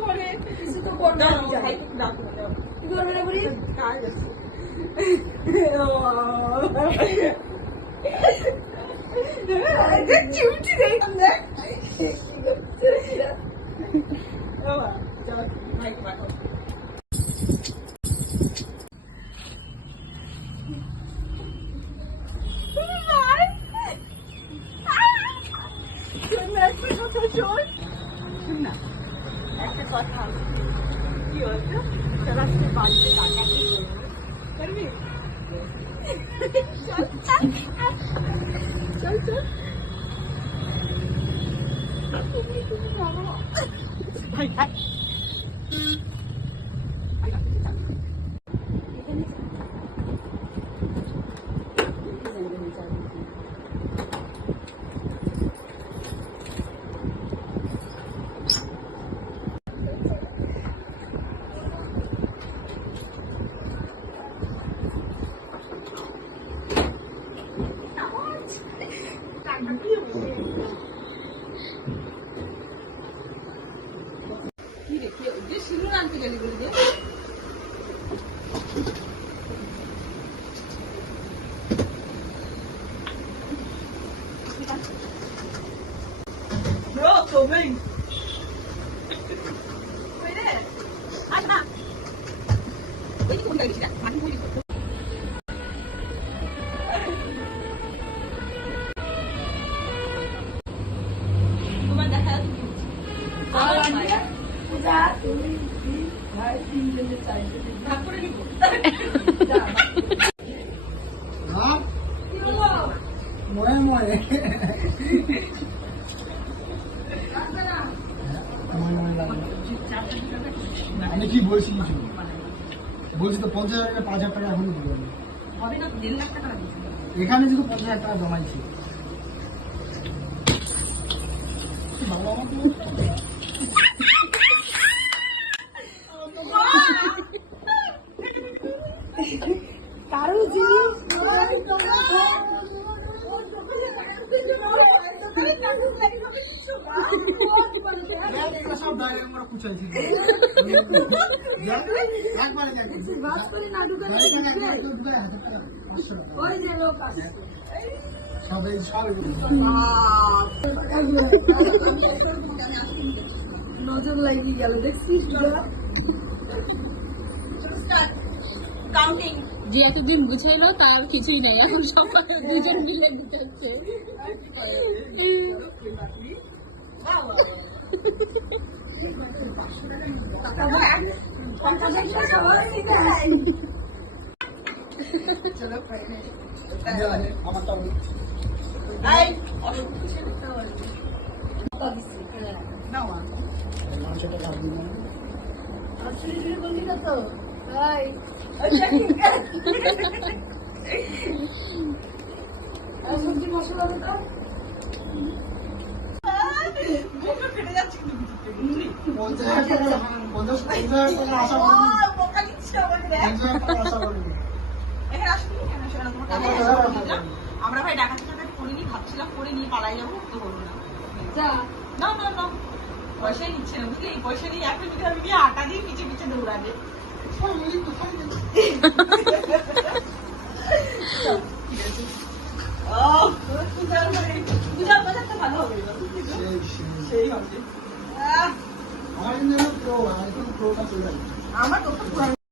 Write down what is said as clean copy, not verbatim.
করে কিছু তো করবে না ভাই ডাক দাও কি করবে না বলি কাজ আছে দেখ চিমটি দেখ দেখ বাবা চল মাইক পাঠাও একটা কথা কি বলতো তোর আজকে বাড়িতে টাকা করবি চল চল ভাই ভাই সিঁদুর আনতে গেলি বলে দিয়ে Bro, coming. Wait there. Asma. Ini kau dah di sini. Mati kau di sini. Kau dah tahu. Kalau anda sudah tulis di hari ini saja. Tak perlu ibu. Hah? Moe moe. আমি কি বলছি কিছু বলছি তো 50,000 টাকা 5,000 টাকা এখন দিবেন হবে না 1.5 লাখ টাকা এখানে যদি 50,000 টাকা জমাইছি বাবা কারো জিনিস নজর লাগিয়ে গেল দেখছিস কাউন্টিং যে এতদিন বুঝাইলো তার কিছুই নাই এখন সবাই দুজন মিলে দিতেছে মশলা আমরা ভাই ডাকাতি টাকাতি করিনি ভাবছিলাম করে নিয়ে পালাই যাবো তো করবো না না না না পয়সাই নিচ্ছে না বুঝলি পয়সা নিয়ে একটা যদি আমি নিয়ে আটা দিয়ে পিছিয়ে পিছিয়ে দৌড়াবে পূজার বাজারটা ভালো হবে সেই হবে আমার